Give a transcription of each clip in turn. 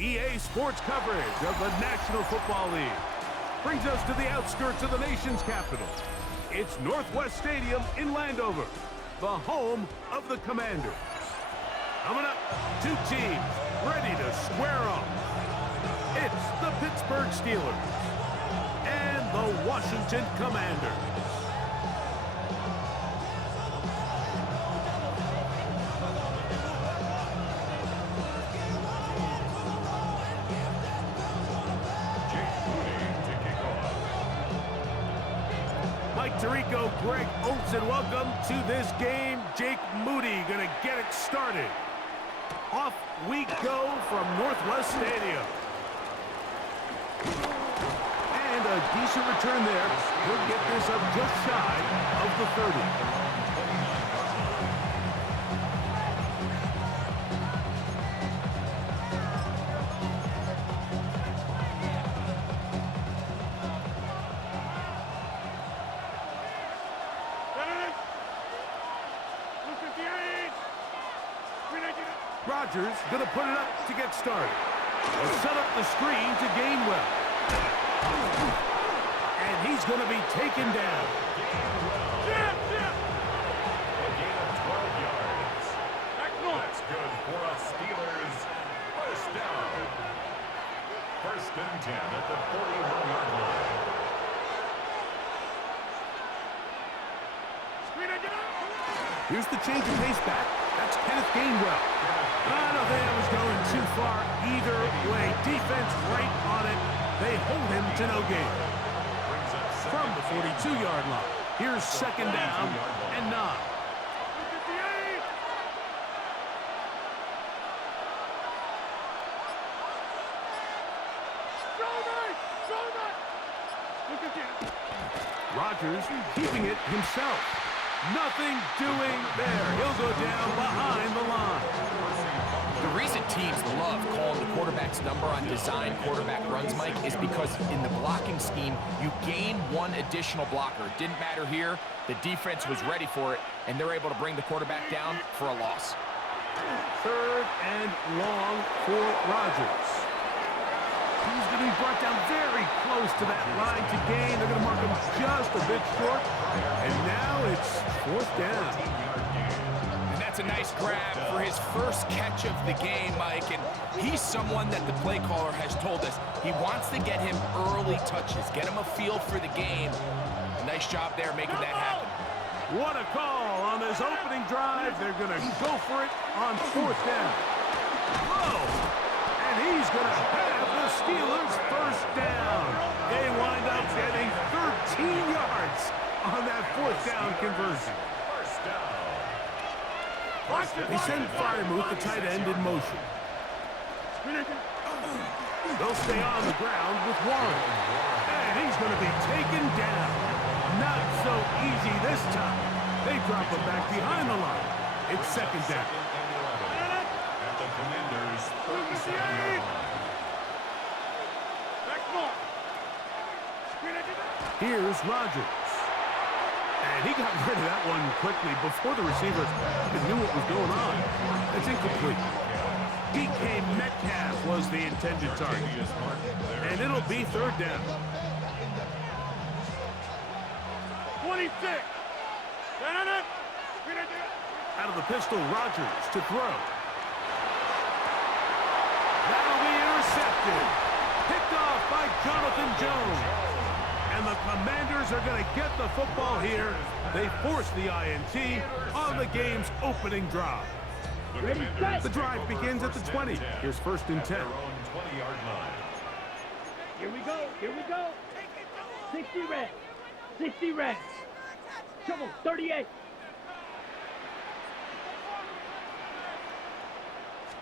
EA Sports coverage of the National Football League brings us to the outskirts of the nation's capital. It's Northwest Stadium in Landover, the home of the Commanders. Coming up, two teams ready to square off. It's the Pittsburgh Steelers and the Washington Commanders. Mike Tirico, Greg Olsen, welcome to this game. Jake Moody gonna get it started. Off we go from Northwest Stadium. And a decent return there. He'll get this up just shy of the 30. Rodgers gonna put it up to get started. He'll set up the screen to Gainwell. And he's gonna be taken down. A gain of 12 yards. That's good for a Steelers first down. First and 10 at the 41-yard line. Here's the change of pace back. That's Kenneth Gainwell. I don't think it was going too far either way. Defense right on it. They hold him to no gain. From the 42-yard line. Here's second down and 9. Rodgers keeping it himself. Nothing doing there. He'll go down behind the line. The reason teams love calling the quarterback's number on design quarterback runs, Mike, is because in the blocking scheme, you gain one additional blocker. It didn't matter here. The defense was ready for it, and they're able to bring the quarterback down for a loss. Third and long for Rodgers. He's going to be brought down very close to that line to gain. They're going to mark him just a bit short. And now it's fourth down. And that's a nice grab for his first catch of the game, Mike. And he's someone that the play caller has told us he wants to get him early touches, get him a feel for the game. A nice job there making that happen. What a call on this opening drive. They're going to go for it on fourth down. Whoa! And he's going to have the Steelers first down. They wind up getting 13 yards on that fourth down conversion. First down. They send Freiermuth, the tight end, in motion. They'll stay on the ground with Warren. And he's going to be taken down. Not so easy this time. They drop him back behind the line. It's second down. At the Commanders' 37-yard line. Here's Rodgers. And he got rid of that one quickly before the receivers even knew what was going on. It's incomplete. DK Metcalf was the intended target. And it'll be third down. 26. Out of the pistol, Rodgers to throw. That'll be intercepted. Picked off by Jonathan Jones. And the Commanders are going to get the football here. They force the INT on the game's opening drive. The drive begins at the 20. Here's first and 10. Here we go. Here we go. 60 red. 60 red. Trouble. 38.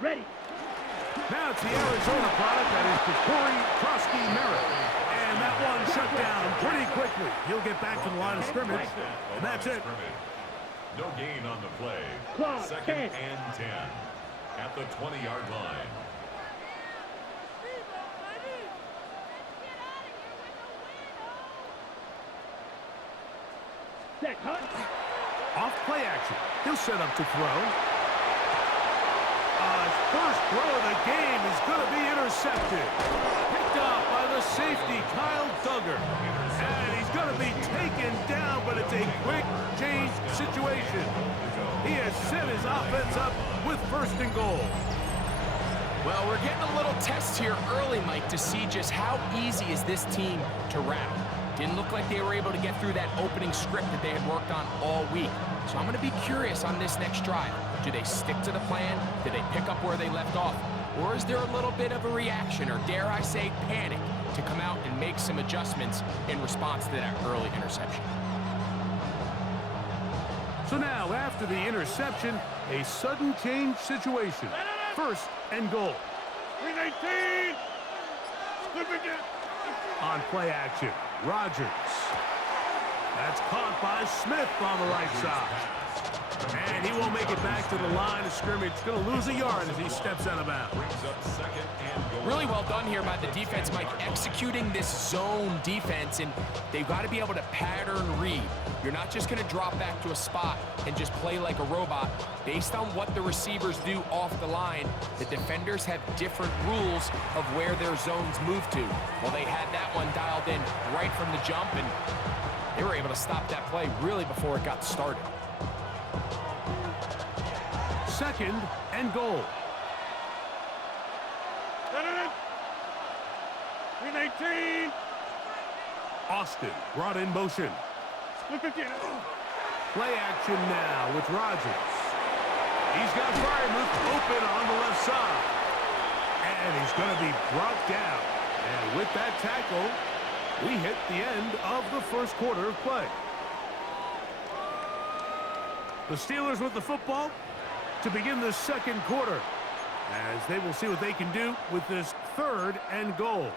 Ready. Now it's the Arizona product that is Corey Krosky-Merritt. And that one shut down pretty quickly. He'll get back to the line of scrimmage, and that's it. No gain on the play. Second and 10 at the 20-yard line. Set, hut. Off play action. He'll set up to throw. First throw of the game is going to be intercepted. intercepted. Picked off by the safety, Kyle Duggar. And he's going to be taken down, but it's a quick change situation. He has set his offense up with 1st and goal. Well, we're getting a little test here early, Mike, to see just how easy is this team to rattle. Didn't look like they were able to get through that opening script that they had worked on all week. So I'm going to be curious on this next drive. Do they stick to the plan? Do they pick up where they left off? Or is there a little bit of a reaction, or dare I say panic, to come out and make some adjustments in response to that early interception? So now, after the interception, a sudden change situation. 1st and goal. 319! On play action, Rogers. That's caught by Smith on the right side. And he won't make it back to the line of scrimmage. Going to lose a yard as he steps out of bounds. Really well done here by the defense, Mike, executing this zone defense, and they've got to be able to pattern read. You're not just going to drop back to a spot and just play like a robot. Based on what the receivers do off the line, the defenders have different rules of where their zones move to. Well, they had that one dialed in right from the jump, and they were able to stop that play really before it got started. 2nd and goal. 319! Austin brought in motion. Play action now with Rogers. He's got Freiermuth open on the left side. And he's going to be brought down. And with that tackle, we hit the end of the 1st quarter of play. The Steelers with the football to begin the 2nd quarter, as they will see what they can do with this 3rd and goal.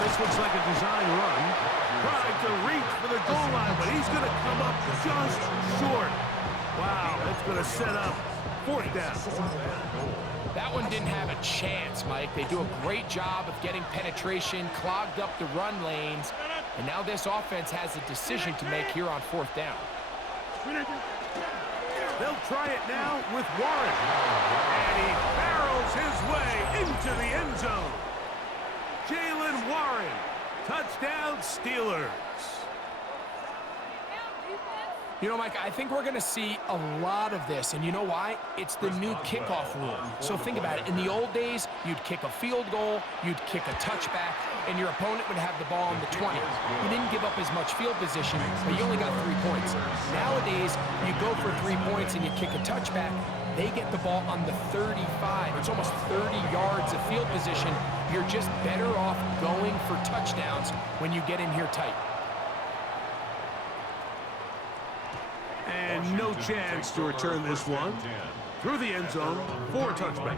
This looks like a design run. Tried to reach for the goal line, but he's going to come up just short. Wow, that's going to set up 4th down. That one didn't have a chance, Mike. They do a great job of getting penetration, clogged up the run lanes, and now this offense has a decision to make here on 4th down. They'll try it now with Warren. And he barrels his way into the end zone. Jalen Warren, touchdown Steelers. You know, Mike, I think we're going to see a lot of this, and you know why? It's the new kickoff rule. So think about it. In the old days, you'd kick a field goal, you'd kick a touchback, and your opponent would have the ball on the 20. You didn't give up as much field position, but you only got 3 points. Nowadays, you go for 3 points and you kick a touchback, they get the ball on the 35. It's almost 30 yards of field position. You're just better off going for touchdowns when you get in here tight. And no chance to return this one. Through the end zone for a touchback.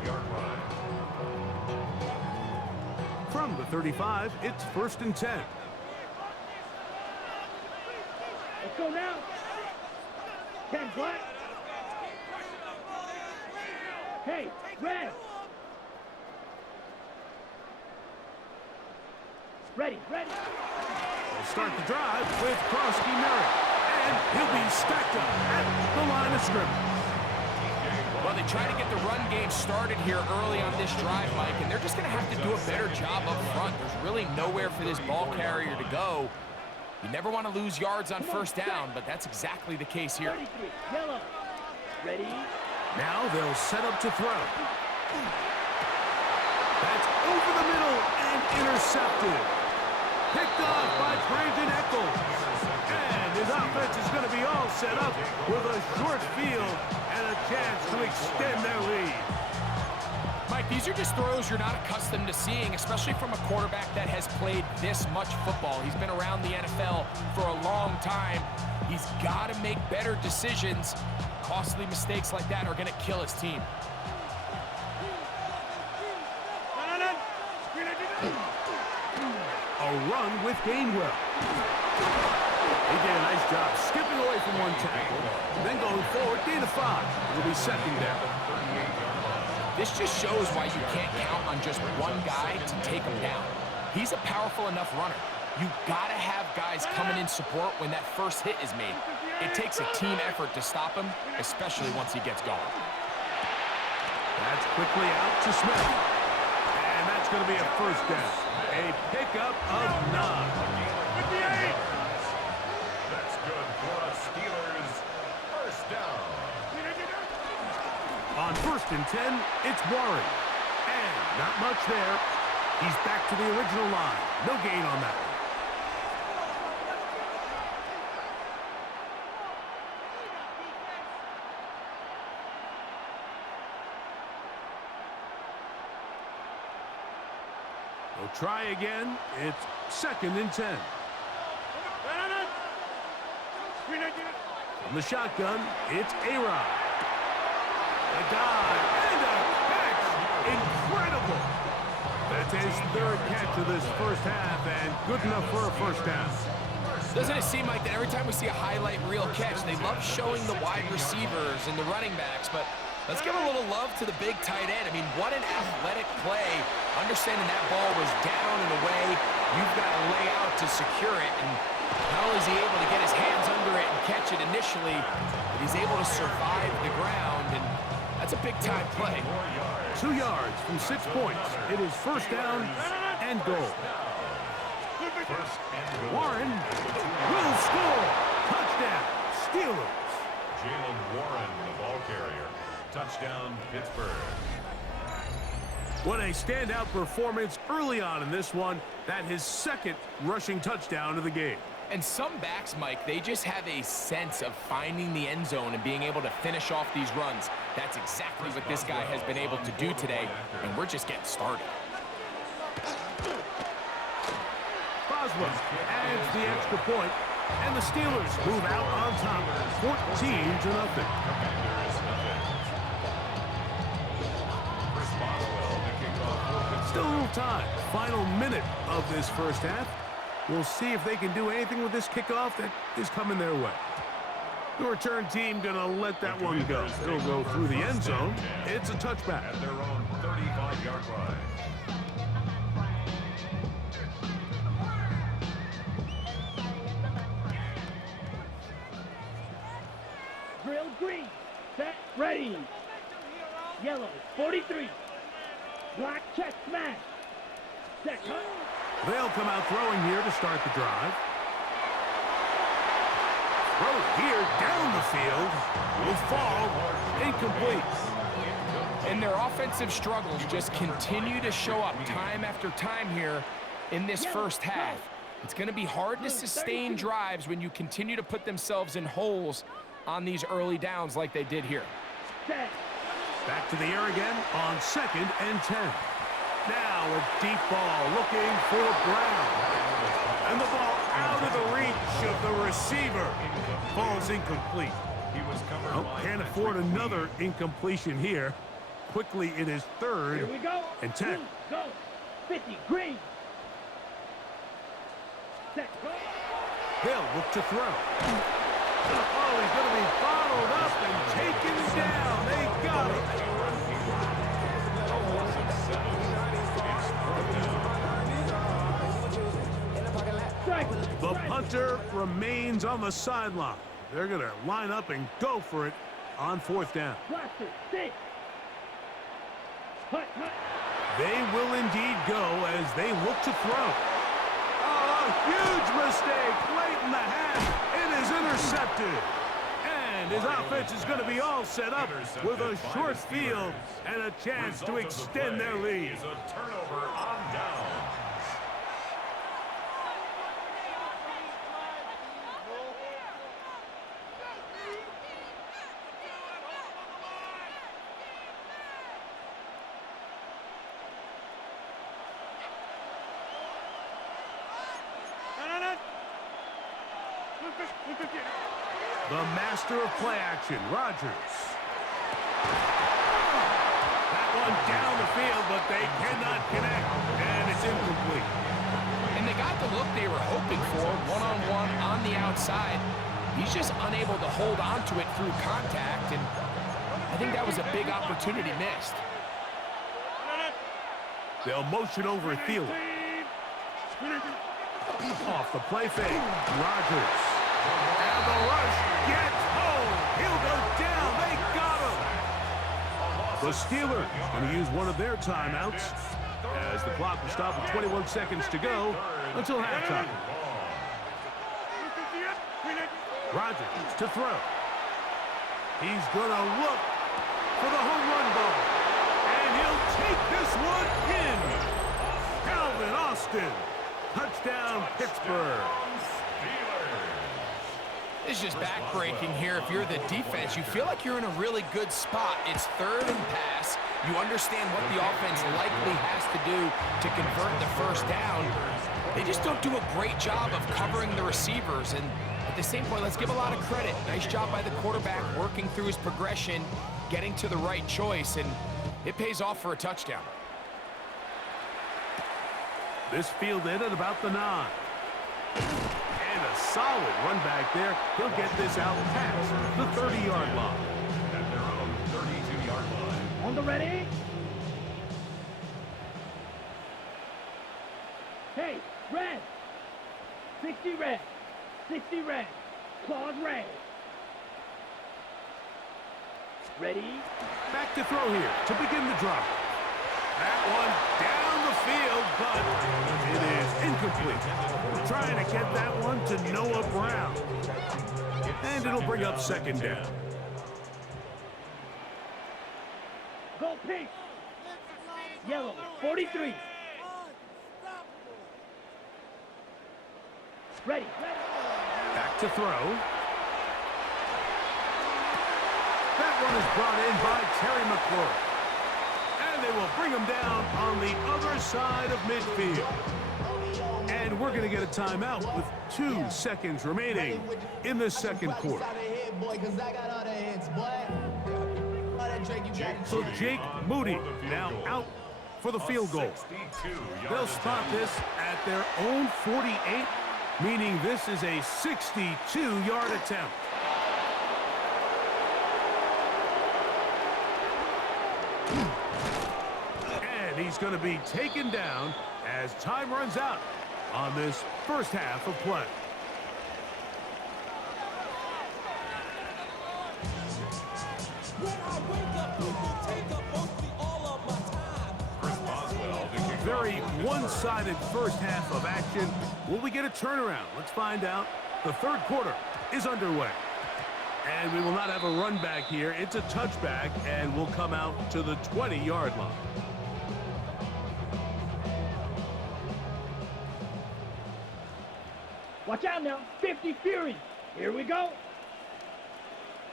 From the 35, it's 1st and 10. Let's go now. 10 black. Hey, red. Ready. They'll start the drive with Krosky Merritt. And he'll be stacked up at the line of scrimmage. Well, they try to get the run game started here early on this drive, Mike, and they're just going to have to do a better job up front. There's really nowhere for this ball carrier to go. You never want to lose yards on 1st down, but that's exactly the case here. 33, yellow. Ready? Now they'll set up to throw. That's over the middle and intercepted. Picked off by Brandon Echols. And his offense is going to be all set up with a short field and a chance to extend their lead. Mike, these are just throws you're not accustomed to seeing, especially from a quarterback that has played this much football. He's been around the NFL for a long time. He's got to make better decisions. Costly mistakes like that are going to kill his team. A run with Gainwell. He did a nice job skipping away from one tackle, then going forward, gain of 5. It'll be second down. This just shows why you can't count on just one guy to take him down. He's a powerful enough runner. You gotta have guys coming in support when that first hit is made. It takes a team effort to stop him, especially once he gets going. That's quickly out to Smith. And that's going to be a first down. A pickup of 9. That's good for us Steelers. First down. On 1st and 10, it's Warren. And not much there. He's back to the original line. No gain on that one. They'll try again. It's 2nd and 10. From the shotgun, it's A-Rod. A dive and a catch. Incredible. That's his 3rd catch of this first half, and good enough for a first down. Doesn't it seem like that every time we see a highlight reel catch, they love showing the wide receivers and the running backs, but let's give a little love to the big tight end. I mean, what an athletic play. Understanding that ball was down and away, you've got to lay out to secure it, and not only is he able to get his hands under it and catch it initially, but he's able to survive the ground, and that's a big-time play. 2 yards from 6 points. It is first down and goal. Warren will score. Touchdown, Steelers. Jalen Warren, the ball carrier. Touchdown, Pittsburgh. What a standout performance early on in this one. That his 2nd rushing touchdown of the game. And some backs, Mike, they just have a sense of finding the end zone and being able to finish off these runs. That's exactly what this guy has been able to do today, and we're just getting started. Boswell adds the extra point, and the Steelers move out on top, 14-0. Still a little time. Final minute of this first half. We'll see if they can do anything with this kickoff that is coming their way. The return team going to let that one go. It'll go through the end zone. It's a touchback. At their own 35-yard line. Drill green. Set. Ready. Yellow. 43. Black check smash. Set. Huh? They'll come out throwing here to start the drive. Throw here down the field. Will fall. Incomplete. And their offensive struggles just continue to show up time after time here in this first half. It's going to be hard to sustain drives when you continue to put themselves in holes on these early downs like they did here. Back to the air again on 2nd and 10. Now a deep ball looking for Brown. And the ball out of the reach of the receiver. Falls incomplete. Can't afford another incompletion here. Quickly it is 3rd Here we go. and 10. Go. 50. Green. Set. Go. They'll look to throw. Oh, he's going to be bottled up and taken down. They got him. The punter remains on the sideline. They're going to line up and go for it on 4th down. Blaster. Sit. Hut. They will indeed go as they look to throw. Oh, a huge mistake late in the half. It is intercepted. And his offense is going to be all set up with a short field and a chance to extend their lead. Is a turnover on down. The master of play action, Rodgers. That one down the field, but they cannot connect, and it's incomplete. And they got the the look they were hoping for, one-on-one on the outside. He's just unable to hold on to it through contact, and I think that was a big opportunity missed. They'll motion over Thielen. Off the play fake, Rodgers. And the rush gets home. He'll go down. They got him. The Steelers going to use one of their timeouts as the clock will stop with 21 seconds to go until halftime. Rodgers to throw. He's going to look for the home run ball. And he'll take this one in. Calvin Austin. Touchdown, Pittsburgh. It's just backbreaking here. If you're the defense, you feel like you're in a really good spot. It's third and pass. You understand what the offense likely has to do to convert the first down. They just don't do a great job of covering the receivers. And at the same point, let's give a lot of credit. Nice job by the quarterback working through his progression, getting to the right choice, and it pays off for a touchdown. This fielded at about the 9. And a solid run back there. He'll get this out past the 30-yard line. At their own 32-yard line. On the ready? Hey, red. 60 red. 60 red. Claws red. Ready? Back to throw here to begin the drive. That one down the field, but it is incomplete. Trying to get that one to Noah Brown. And it'll bring up second down. Go pink. Yellow, 43. Ready. Back to throw. That one is brought in by Terry McLaurin. And they will bring him down on the other side of midfield. And we're going to get a timeout with 2 seconds remaining in the second quarter. So Jake Moody now out for the field goal. They'll spot this at their own 48, meaning this is a 62-yard attempt. And he's going to be taken down as time runs out on this first half of play. Very one-sided first half of action. Will we get a turnaround? Let's find out. The third quarter is underway. And we will not have a run back here. It's a touchback, and we'll come out to the 20-yard line. Watch out now. 50 Fury. Here we go.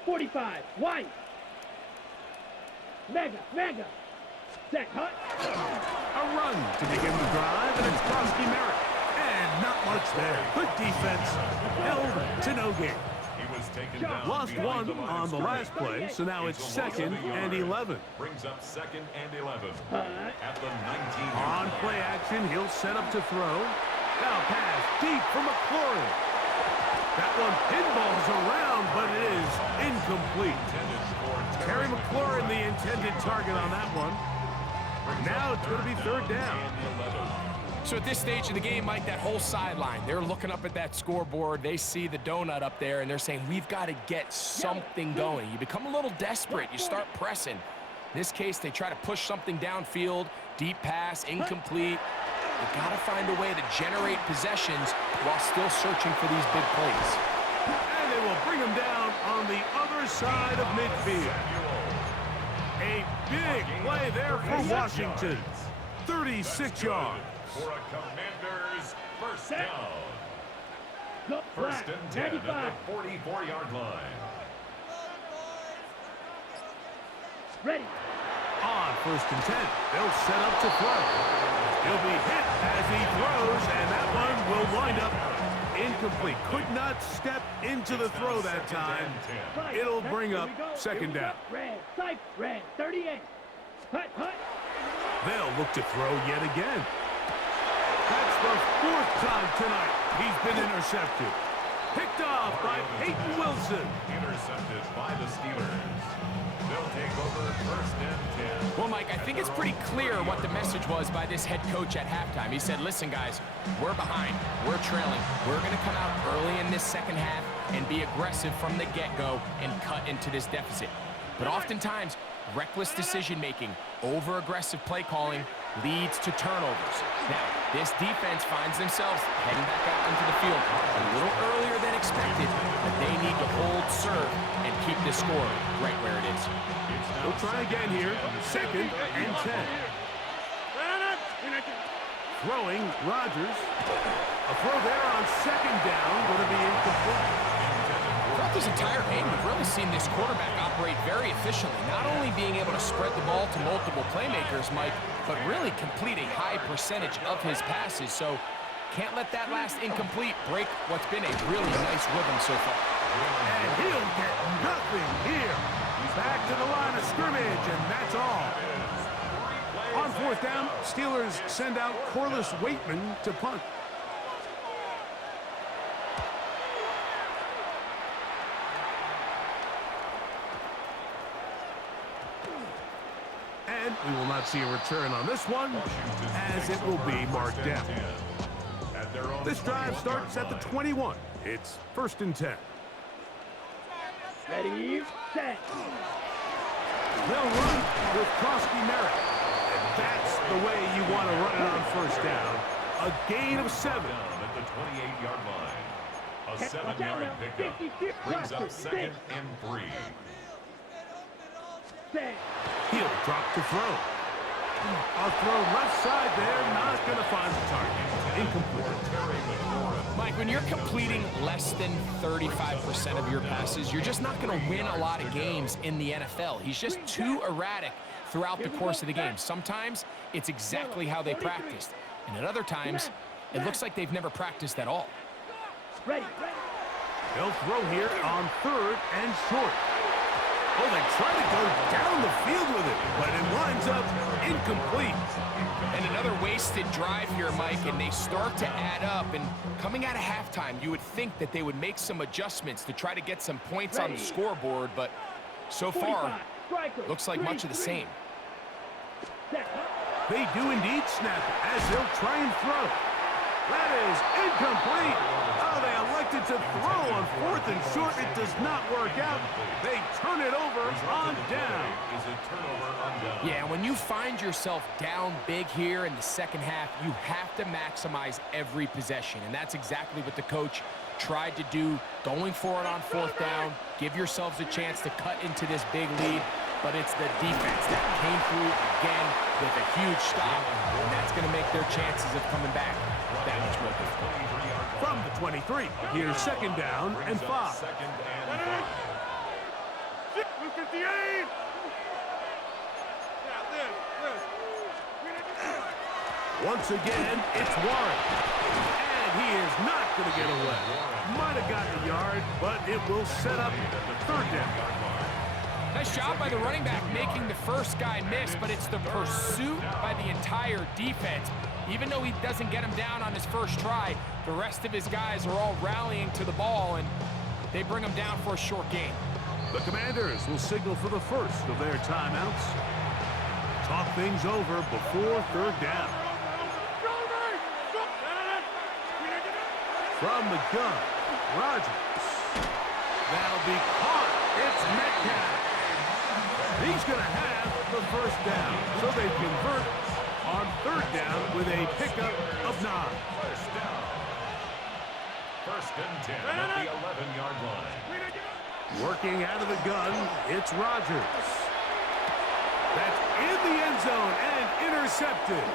45. White. Mega. Set. Hut. A run to begin the drive, and it's Krosky Merritt. And not much there. Good defense. Held to no gain. He was taken down. Lost one on the last play, so now it's 2nd and 11. Brings up 2nd and 11. Hut. At the 19. On play action, he'll set up to throw. Now pass deep for McLaurin. That one pinballs around, but it is incomplete. Terry McLaurin, the intended target on that one. Now it's going to be third down. So at this stage of the game, Mike, that whole sideline, they're looking up at that scoreboard. They see the donut up there, and they're saying, we've got to get something going. You become a little desperate. You start pressing. In this case, they try to push something downfield. Deep pass, incomplete. They've got to find a way to generate possessions while still searching for these big plays. And they will bring him down on the other side of midfield. A big play there for Washington. 36 yards. For a Commanders first down. Go First flat. and 10 at 95. the 44-yard line. Ready. On 1st and 10, they'll set up to throw. He'll be hit as he throws, and that one will wind up incomplete. Could not step into the throw that time. It'll bring up second down. Red. Type. Red. 38. Hut. They'll look to throw yet again. That's the 4th time tonight he's been intercepted. Picked off by Peyton Wilson. Intercepted by the Steelers. They'll take over 1st and 10. Well, Mike, I think it's pretty clear what the message was by this head coach at halftime. He said, listen, guys, we're behind. We're trailing. We're going to come out early in this second half and be aggressive from the get-go and cut into this deficit. But oftentimes, reckless decision-making, over-aggressive play calling leads to turnovers. Now, this defense finds themselves heading back out into the field a little earlier than expected, but they need to hold serve and keep this score right where it is. We'll try again here. 2nd and 10. Throwing, Rodgers. A throw there on 2nd down, going to be incomplete. Throughout this entire game, we've really seen this quarterback operate very efficiently, not only being able to spread the ball to multiple playmakers, Mike, but really complete a high percentage of his passes. So can't let that last incomplete break what's been a really nice rhythm so far. And he'll get nothing here. Back to the line of scrimmage, and that's all. On 4th down, Steelers send out Corliss Waitman to punt. And we will not see a return on this one, as it will be marked down. This drive starts at the 21. It's 1st and 10. Ready, set. They'll run with Krosky Merritt. And that's the way you want to run it on 1st down. A gain of 7. At the 28-yard line. A 7-yard pickup brings up 2nd and 3. Set. He'll drop to throw. A throw left side there, not going to find the target. Incomplete. Mike, when you're completing less than 35% of your passes, you're just not going to win a lot of games in the NFL. He's just too erratic throughout the course of the game. Sometimes it's exactly how they practiced, and at other times it looks like they've never practiced at all. Ready. They'll throw here on 3rd and short. Oh, they try to go down the field with it, but it winds up incomplete. And another wasted drive here, Mike, and they start to add up. And coming out of halftime, you would think that they would make some adjustments to try to get some points on the scoreboard, but so far, looks like much of the same. They do indeed snap it as they'll try and throw. That is incomplete. Oh, they elected to throw on 4th and short. It does not work out. They turn it over on down. Yeah, when you find yourself down big here in the second half, you have to maximize every possession. And that's exactly what the coach tried to do, going for it on 4th down. Give yourselves a chance to cut into this big lead. But it's the defense that came through again with a huge stop. And that's going to make their chances of coming back that much more difficult. From the 23, here's 2nd down and 5. Once again, it's Warren. And he is not going to get away. Might have gotten a yard, but it will set up 3rd down. Nice job by the running back making the first guy miss, but it's the pursuit by the entire defense. Even though he doesn't get him down on his first try, the rest of his guys are all rallying to the ball, and they bring him down for a short gain. The Commanders will signal for the first of their timeouts. Talk things over before 3rd down. From the gun, Rodgers. That'll be caught. It's Metcalf. He's going to have the 1st down. So they convert on 3rd down with a pickup of 9. 1st and 10 at the 11-yard line. Working out of the gun, it's Rodgers. That's in the end zone and intercepted.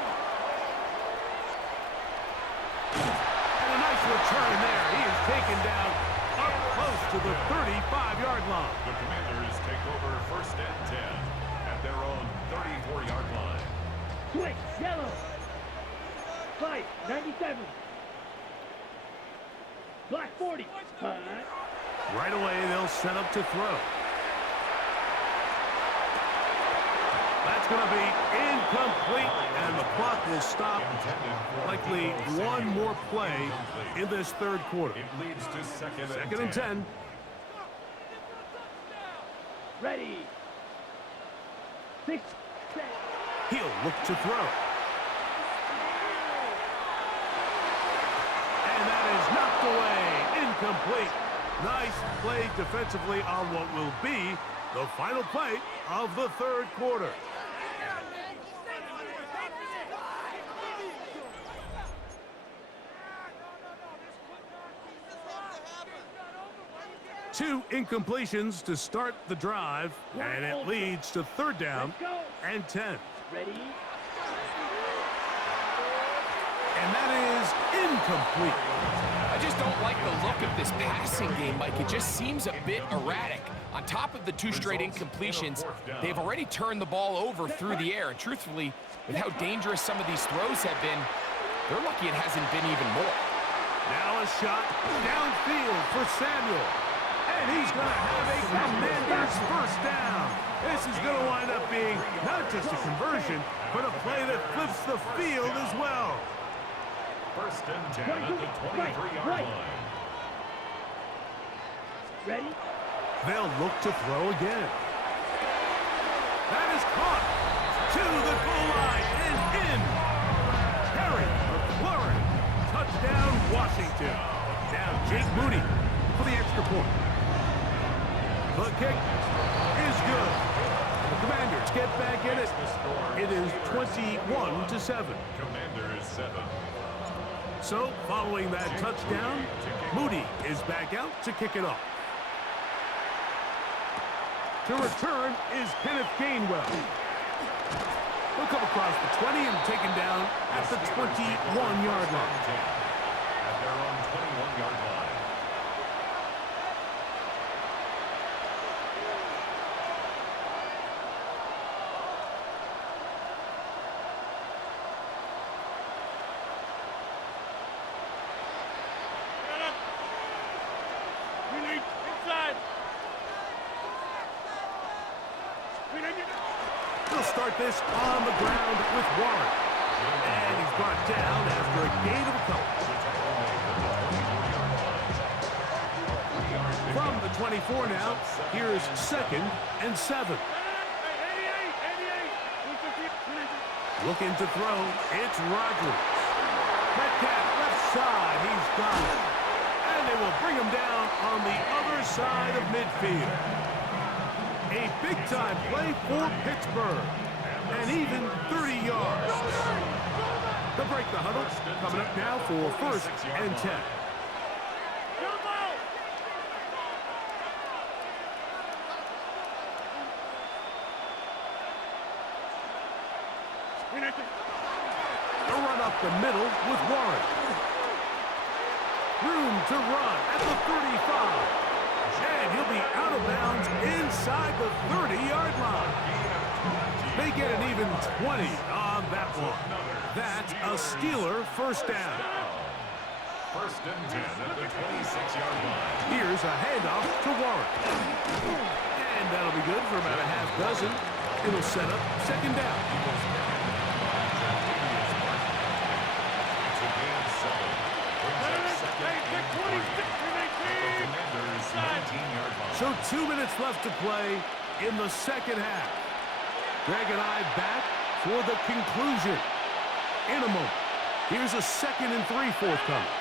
And a nice return there. He is taken down up close to the 35-yard line. The Commanders take over 1st and 10 at their own 34-yard line. Switch, yellow. Fight, 97. Black 40. Right away, they'll set up to throw. That's going to be incomplete, and the clock will stop. Likely one more play in this third quarter. It leads to Second and 10. Ready. 6, 7. He'll look to throw. And that is knocked away. Incomplete. Nice play defensively on what will be the final play of the third quarter. Two incompletions to start the drive, and it leads to third down and 10. Ready. And that is incomplete. I just don't like the look of this passing game, Mike. It just seems a bit erratic. On top of the 2 straight incompletions, they've already turned the ball over through the air. And truthfully, with how dangerous some of these throws have been, they're lucky it hasn't been even more. Now a shot downfield for Samuel. And he's going to have a Commanders first down. This is going to wind up being not just a conversion, but a play that flips the field as well. First and 10 at the 23-yard line. Ready. They'll look to throw again. That is caught to the goal line and in. Terry McLaurin. Touchdown, Washington. Now Jake Moody for the extra point. The kick is good. The Commanders get back in it. It is 21-7. Commanders 7. So, following that touchdown, Moody is back out to kick it off. To return is Kenneth Gainwell. He'll come across the 20 and taken down at the 21-yard line. At their own 21-yard line. He'll start this on the ground with Warren. And he's brought down after a gain of a couple. From the 24 now, here's 2nd and 7. Looking to throw, it's Rodgers. Metcalf left side, he's got it. And they will bring him down on the other side of midfield. A big-time play for Pittsburgh. And even 30 yards. To break the huddle, coming up now for 1st and 10. A run up the middle with Warren. Room to run at the 35. And he'll be out of bounds inside the 30-yard line. They get an even 20 on that one. That's a Steeler first down. First and 10 at the 26-yard line. Here's a handoff to Warren. And that'll be good for about a half dozen. It'll set up 2nd down. It's a gain of 7. Brings up 2nd and 19-yard line. So 2 minutes left to play in the second half. Greg and I back for the conclusion. In a moment, here's a 2nd and 3 forthcoming.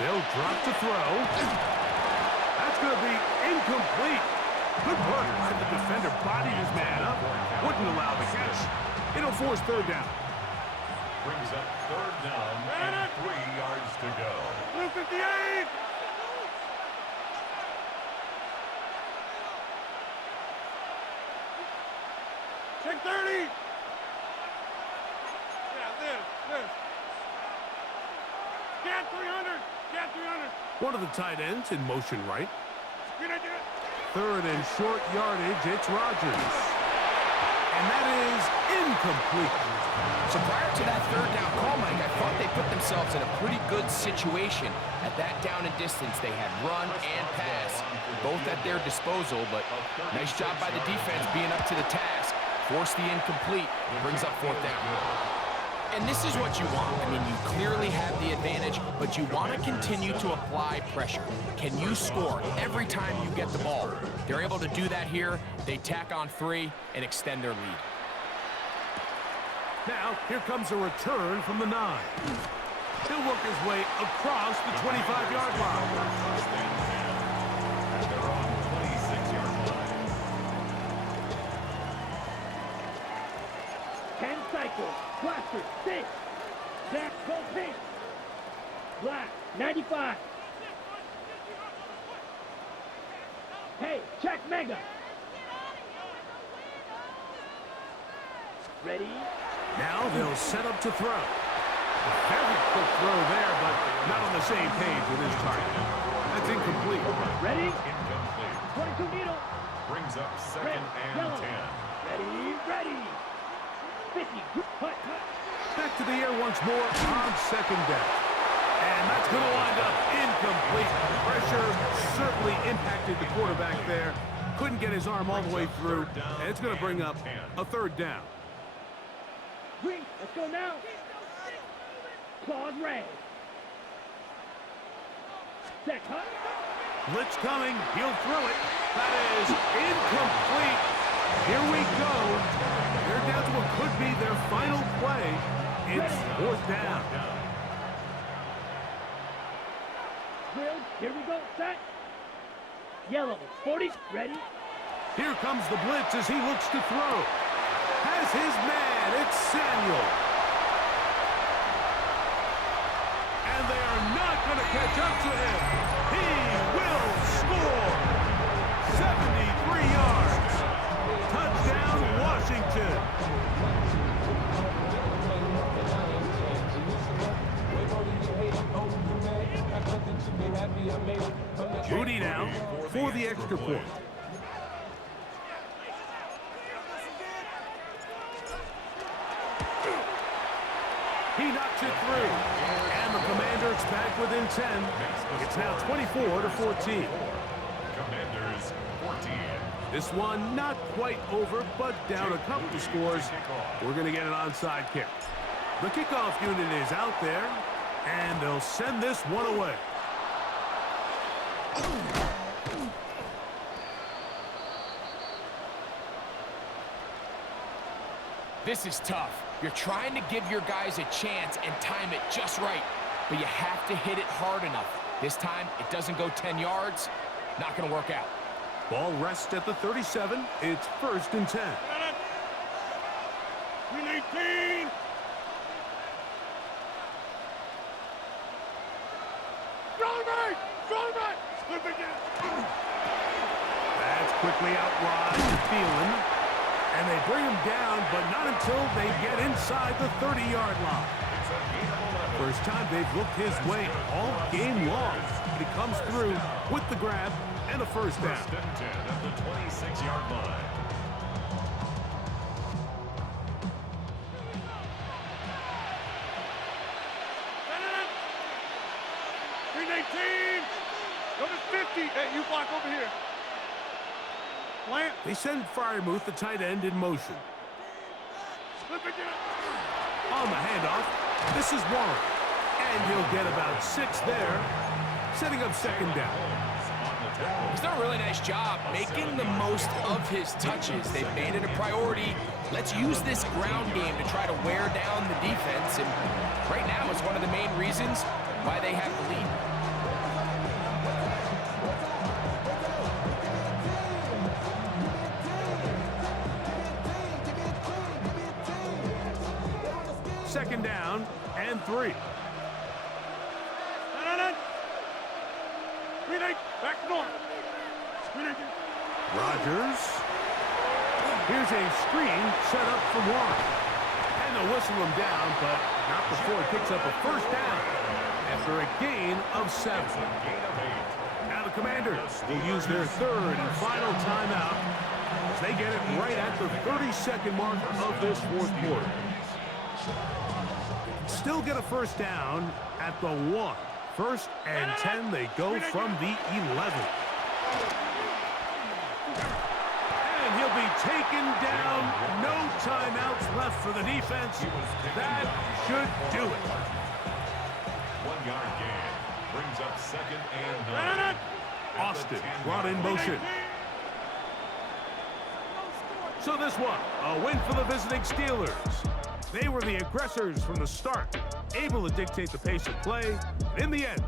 They'll drop to throw. That's going to be incomplete. Good work by the defender. Bodied his man up. Wouldn't allow the catch. It'll force 3rd down. Brings up 3rd down and 3 yards to go. Blue 58. Check 30. Yeah, this. Get 300. Get 300. One of the tight ends in motion right. Good idea. 3rd and short yardage. It's Rodgers. And that is incomplete. So prior to that third down call, Mike, I thought they put themselves in a pretty good situation at that down and distance. They had run and pass, both at their disposal, but nice job by the defense being up to the task. Force the incomplete, brings up fourth down. And this is what you want. I mean, you clearly have the advantage, but you want to continue to apply pressure. Can you score every time you get the ball? They're able to do that here. They tack on 3 and extend their lead. Now, here comes a return from the 9. He'll work his way across the 25-yard line. They're on the 26-yard line. 10 cycles. Blaster, 6. Zach, go pink. Black, 95. Hey, check Mega. Ready? Now they'll set up to throw. A very quick throw there, but not on the same page with his target. That's incomplete. Ready? Incomplete. 22 needle. Brings up second Red, and yellow. 10. Ready, ready. 50. Hut, hut. Back to the air once more on second down. And that's going to wind up incomplete. Pressure certainly impacted the quarterback there. Couldn't get his arm all the way through. And it's going to bring up a third down. Green, let's go now. Claws red. Set, hut. Blitz coming. He'll throw it. That is incomplete. Here we go. They're down to what could be their final play. It's fourth down. Drilled, here we go, set. Yellow, 40, ready. Here comes the blitz as he looks to throw. Has his man. It's Samuel. And they are not going to catch up to him. He will score. 73 yards. Touchdown, Washington. Moody now for the extra point. He knocks it through. And the Commanders back within 10. It's now 24-14. Commanders 14. This one not quite over, but down a couple of scores. We're going to get an onside kick. The kickoff unit is out there, and they'll send this one away. This is tough. You're trying to give your guys a chance and time it just right, but you have to hit it hard enough. This time, it doesn't go 10 yards. Not going to work out. Ball rests at the 37. It's first and 10. Green 18. Strong right. Slip again. That's quickly out wide to Thielen. And they bring him down, but not until they get inside the 30-yard line. First time they've looked his way all game long. He comes through with the grab and a first down. First and 10 at the 26-yard line. Green 18. Go to 50. Hey, you block over here. Plant. They send Freiermuth, the tight end, in motion. Slip again. On the handoff, this is Warren. And he'll get about 6 there, setting up second down. He's done a really nice job making the most of his touches. They've made it a priority. Let's use this ground game to try to wear down the defense. And right now, it's one of the main reasons why they have the lead. Second down and 3. Back north. Rodgers. Here's a screen set up for Warren. And they'll whistle him down, but not before he picks up a first down after a gain of 7. Now the Commanders will use their third and final timeout as they get it right at the 32nd mark of this fourth quarter. Still get a first down at the 1. 1st and 10, they go from the 11. And he'll be taken down. No timeouts left for the defense. That should do it. 1 yard gain brings up 2nd and 9. Austin brought in motion. So this one, a win for the visiting Steelers. They were the aggressors from the start, able to dictate the pace of play. In the end,